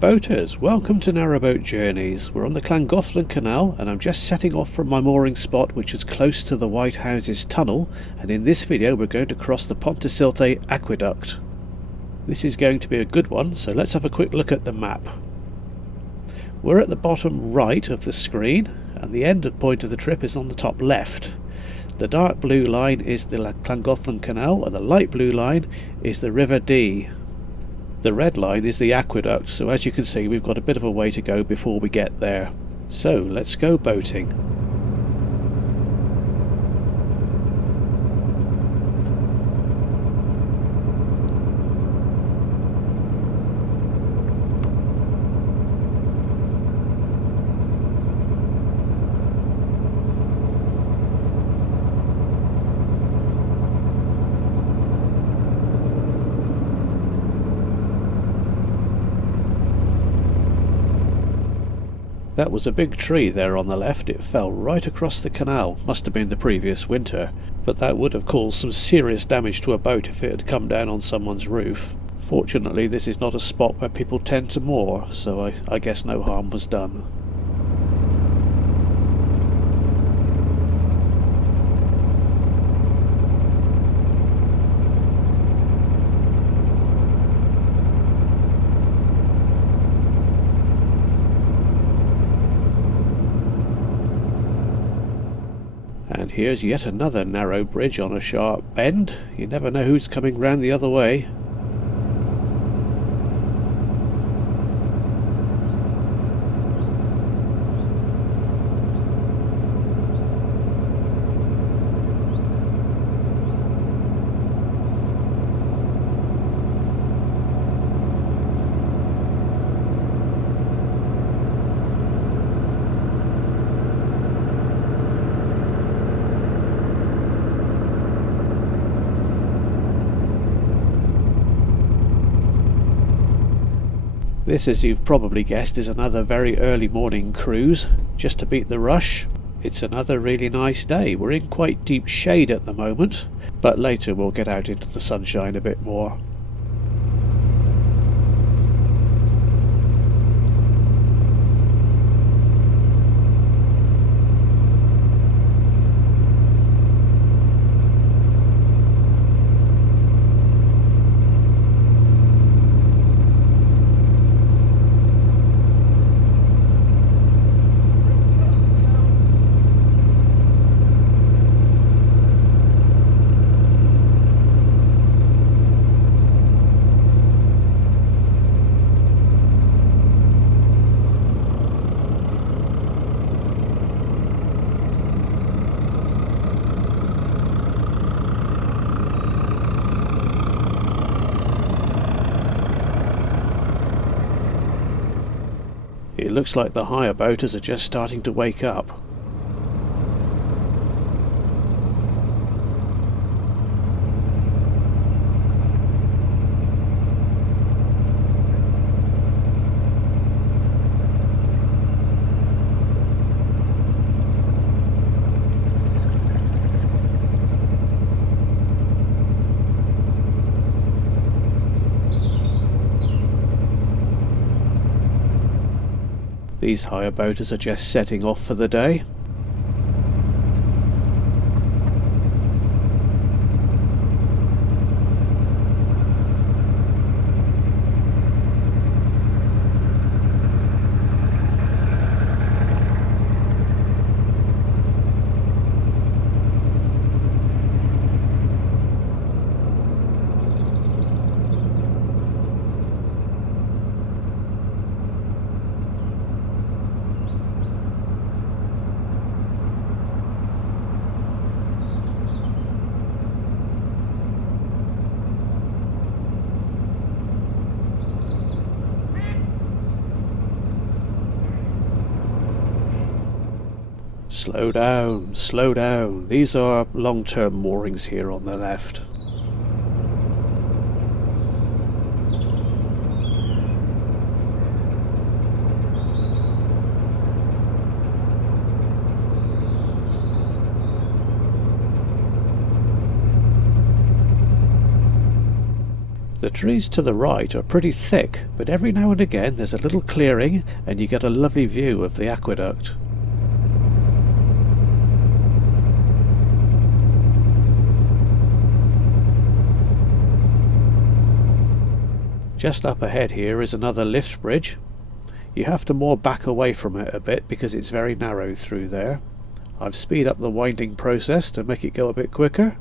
Boaters, welcome to Narrowboat Journeys. We're on the Llangollen canal and I'm just setting off from my mooring spot, which is close to the Whitehouses tunnel, and in this video we're going to cross the Pontcysyllte Aqueduct. This is going to be a good one, so let's have a quick look at the map. We're at the bottom right of the screen and the end point of the trip is on the top left. The dark blue line is the Llangollen canal and the light blue line is the River Dee. The red line is the aqueduct, so as you can see we've got a bit of a way to go before we get there. So let's go boating. That was a big tree there on the left. It fell right across the canal. Must have been the previous winter, but that would have caused some serious damage to a boat if it had come down on someone's roof. Fortunately this is not a spot where people tend to moor, so I guess no harm was done. And here's yet another narrow bridge on a sharp bend. You never know who's coming round the other way. This, as you've probably guessed, is another very early morning cruise, just to beat the rush. It's another really nice day. We're in quite deep shade at the moment, but later we'll get out into the sunshine a bit more. It looks like the higher boaters are just starting to wake up. These higher boaters are just setting off for the day. Slow down, slow down. These are long-term moorings here on the left. The The trees to the right are pretty thick, but every now and again there's a little clearing and you get a lovely view of the aqueduct. Just up ahead here is another lift bridge. You have to more back away from it a bit because it's very narrow through there. I've speeded up the winding process to make it go a bit quicker.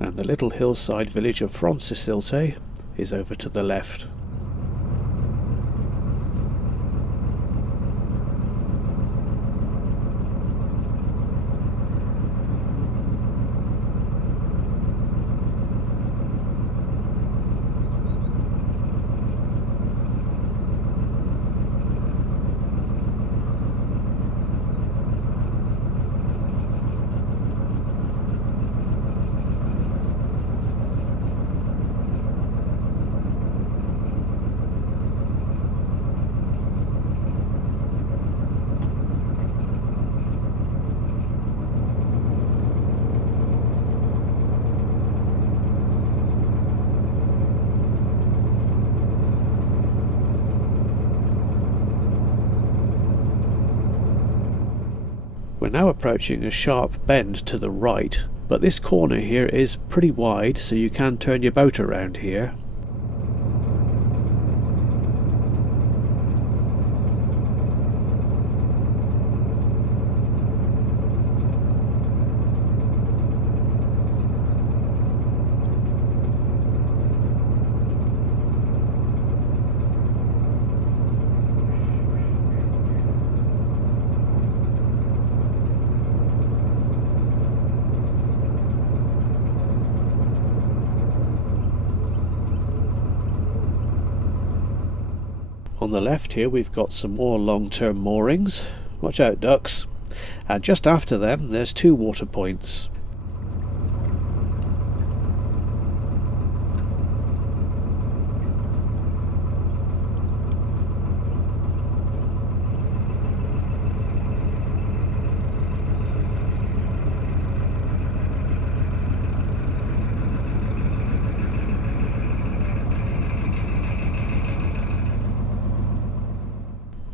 And the little hillside village of Froncysyllte is over to the left. We're now approaching a sharp bend to the right, but this corner here is pretty wide, so you can turn your boat around here. On the left here we've got some more long-term moorings. Watch out, ducks. And just after them there's two water points.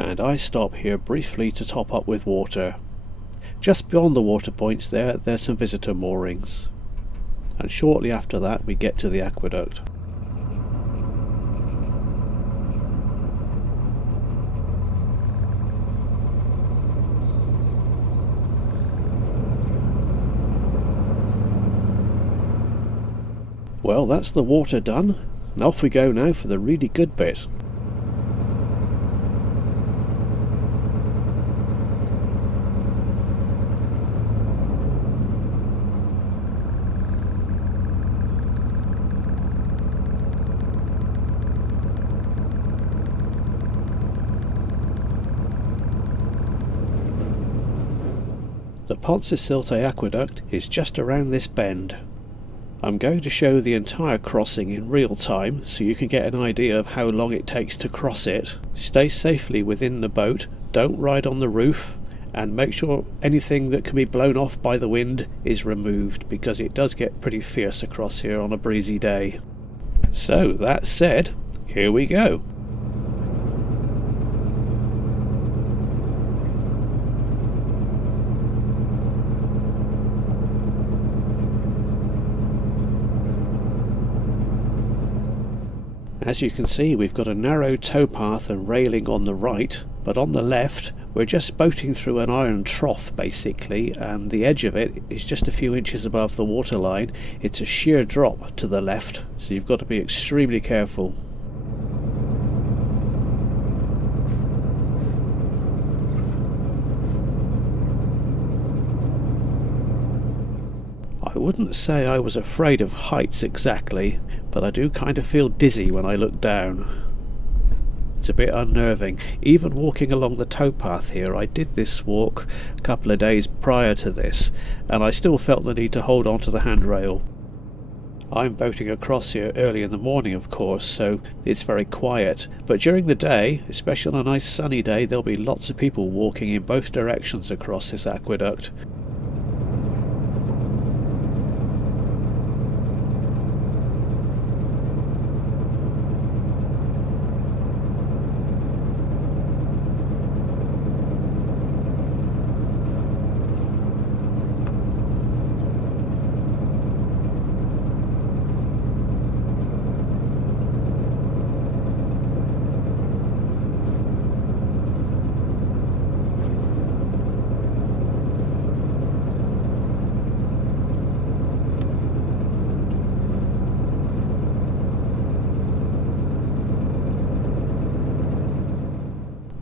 And I stop here briefly to top up with water. Just beyond the water points there's some visitor moorings. And shortly after that we get to the aqueduct. Well, that's the water done, and off we go now for the really good bit. The Pontcysyllte Aqueduct is just around this bend. I'm going to show the entire crossing in real time so you can get an idea of how long it takes to cross it. Stay safely within the boat, don't ride on the roof, and make sure anything that can be blown off by the wind is removed, because it does get pretty fierce across here on a breezy day. So that said, here we go. As you can see, we've got a narrow towpath and railing on the right, but on the left we're just boating through an iron trough basically, and the edge of it is just a few inches above the waterline. It's a sheer drop to the left, so you've got to be extremely careful. I wouldn't say I was afraid of heights exactly, but I do kind of feel dizzy when I look down. It's a bit unnerving. Even walking along the towpath here, I did this walk a couple of days prior to this, and I still felt the need to hold on to the handrail. I'm boating across here early in the morning, of course, so it's very quiet. But during the day, especially on a nice sunny day, there'll be lots of people walking in both directions across this aqueduct.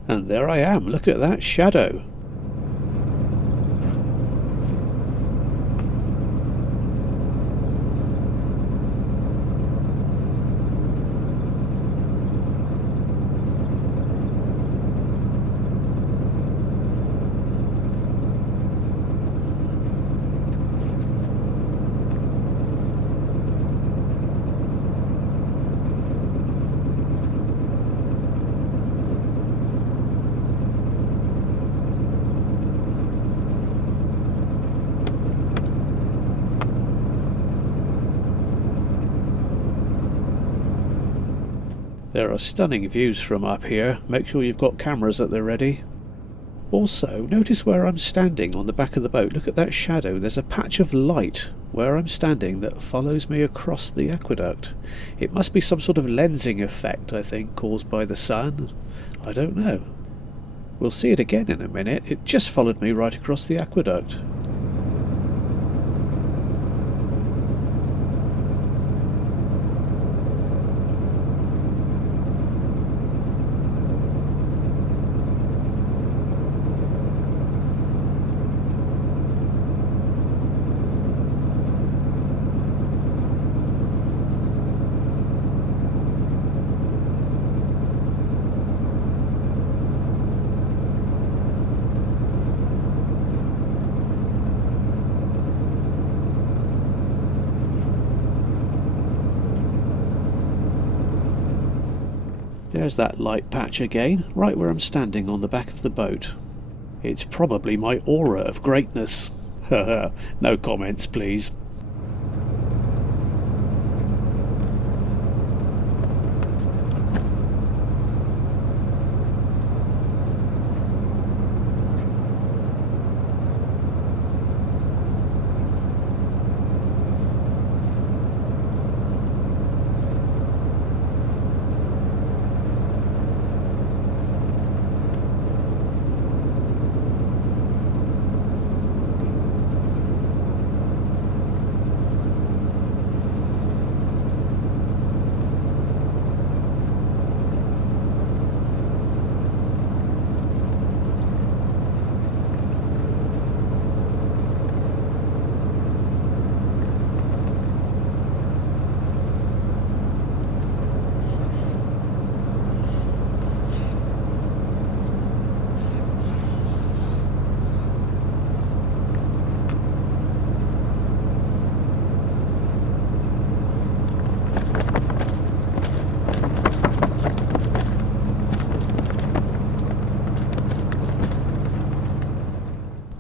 And there I am, look at that shadow. There are stunning views from up here. Make sure you've got cameras at the ready. Also, notice where I'm standing on the back of the boat. Look at that shadow. There's a patch of light where I'm standing that follows me across the aqueduct. It must be some sort of lensing effect, I think, caused by the sun. I don't know. We'll see it again in a minute. It just followed me right across the aqueduct. There's that light patch again, right where I'm standing on the back of the boat. It's probably my aura of greatness. No comments, please.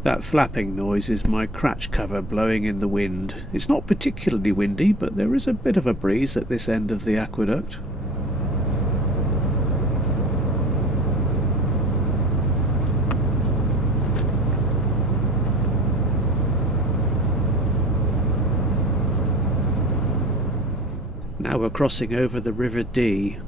That flapping noise is my cratch cover blowing in the wind. It's not particularly windy, but there is a bit of a breeze at this end of the aqueduct. Now we're crossing over the River Dee.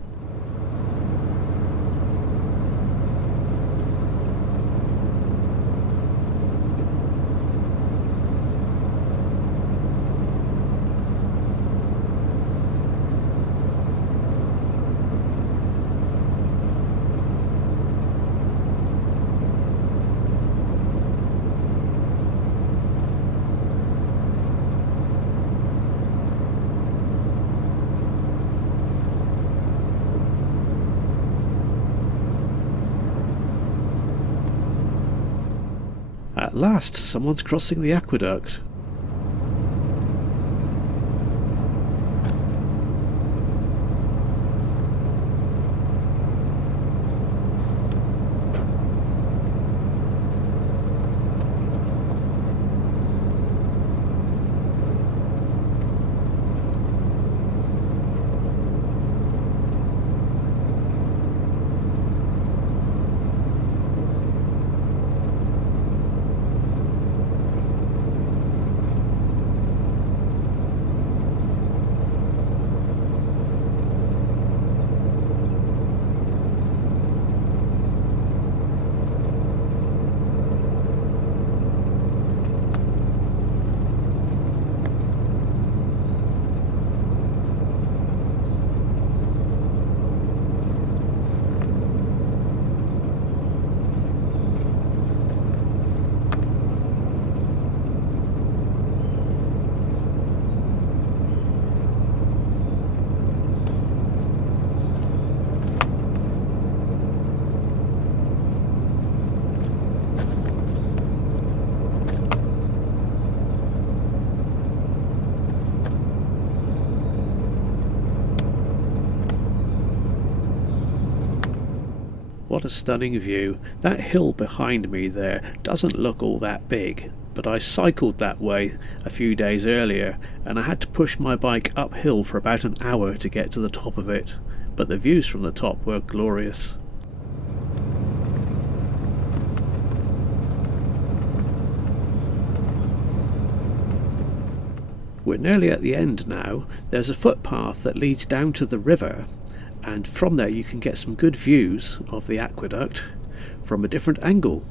At last, someone's crossing the aqueduct. What a stunning view. That hill behind me there doesn't look all that big, but I cycled that way a few days earlier and I had to push my bike uphill for about an hour to get to the top of it, but the views from the top were glorious. We're nearly at the end now. There's a footpath that leads down to the river, and from there you can get some good views of the aqueduct from a different angle.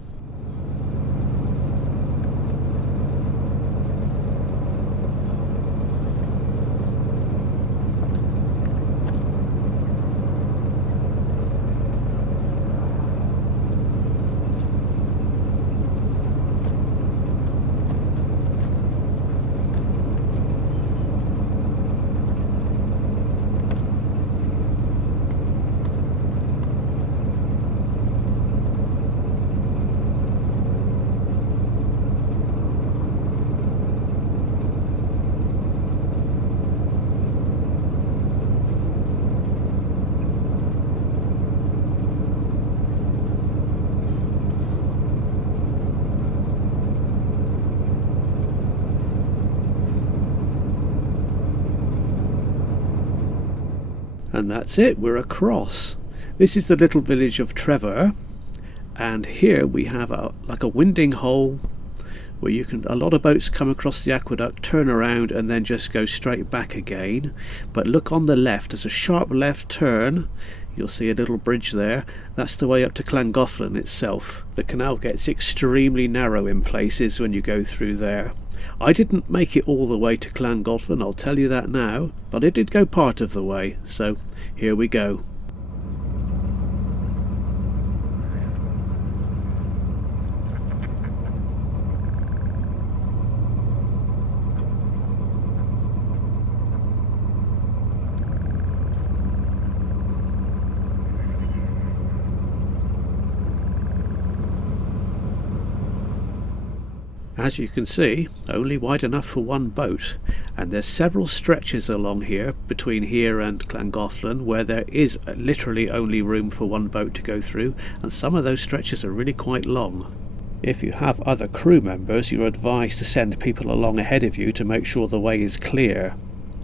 And that's it, we're across. This is the little village of Trevor, and here we have like a winding hole where a lot of boats come across the aqueduct, turn around and then just go straight back again. But look on the left, there's a sharp left turn. You'll see a little bridge there. That's the way up to Llangollen itself. The canal gets extremely narrow in places when you go through there. I didn't make it all the way to Llangollen, I'll tell you that now, but I did go part of the way, so here we go. As you can see, only wide enough for one boat, and there's several stretches along here between here and Llangollen where there is literally only room for one boat to go through, and some of those stretches are really quite long. If you have other crew members, you're advised to send people along ahead of you to make sure the way is clear.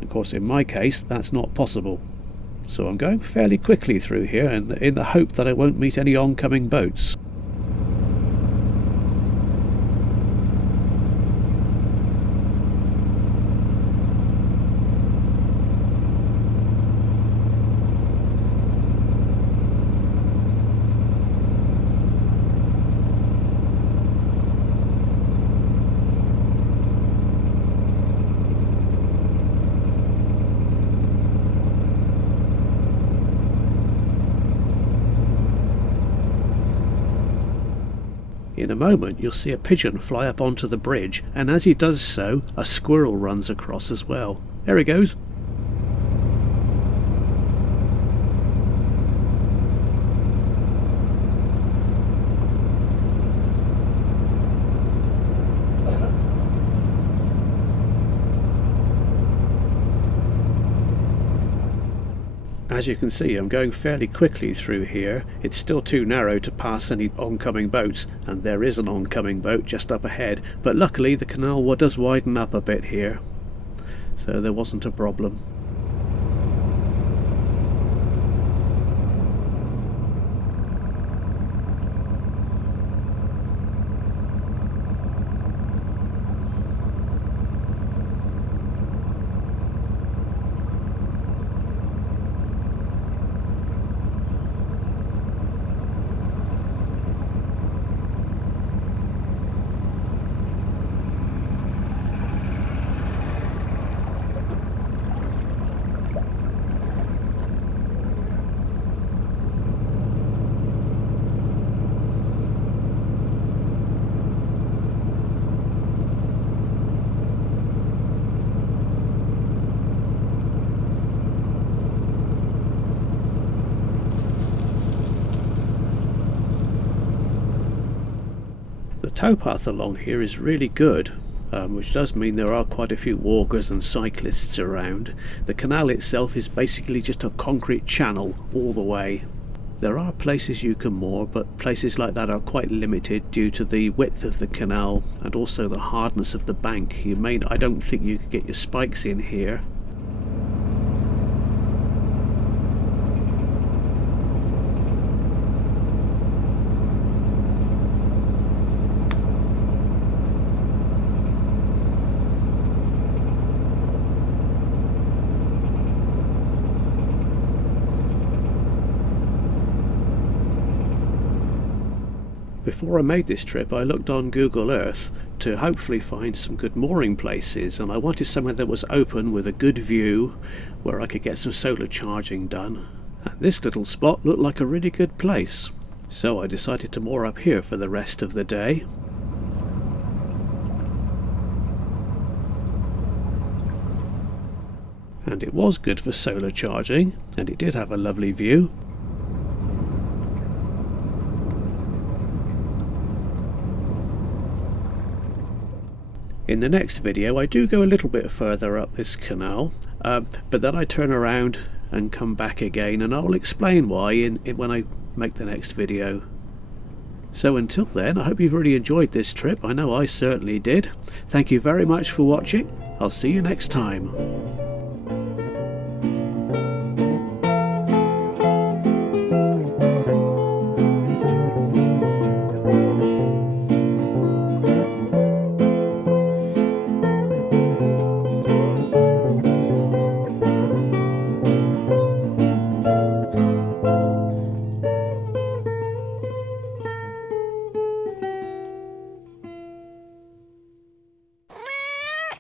Of course, in my case, that's not possible. So I'm going fairly quickly through here in the hope that I won't meet any oncoming boats. In a moment you'll see a pigeon fly up onto the bridge, and as he does so, a squirrel runs across as well. There he goes. As you can see, I'm going fairly quickly through here. It's still too narrow to pass any oncoming boats, and there is an oncoming boat just up ahead, but luckily the canal does widen up a bit here, so there wasn't a problem. The towpath along here is really good, which does mean there are quite a few walkers and cyclists around. The canal itself is basically just a concrete channel all the way. There are places you can moor, but places like that are quite limited due to the width of the canal and also the hardness of the bank. I don't think you could get your spikes in here. Before I made this trip, I looked on Google Earth to hopefully find some good mooring places, and I wanted somewhere that was open with a good view where I could get some solar charging done. And this little spot looked like a really good place. So I decided to moor up here for the rest of the day. And it was good for solar charging, and it did have a lovely view. In the next video I do go a little bit further up this canal, but then I turn around and come back again, and I'll explain why when I make the next video. So until then, I hope you've really enjoyed this trip. I know I certainly did. Thank you very much for watching. I'll see you next time.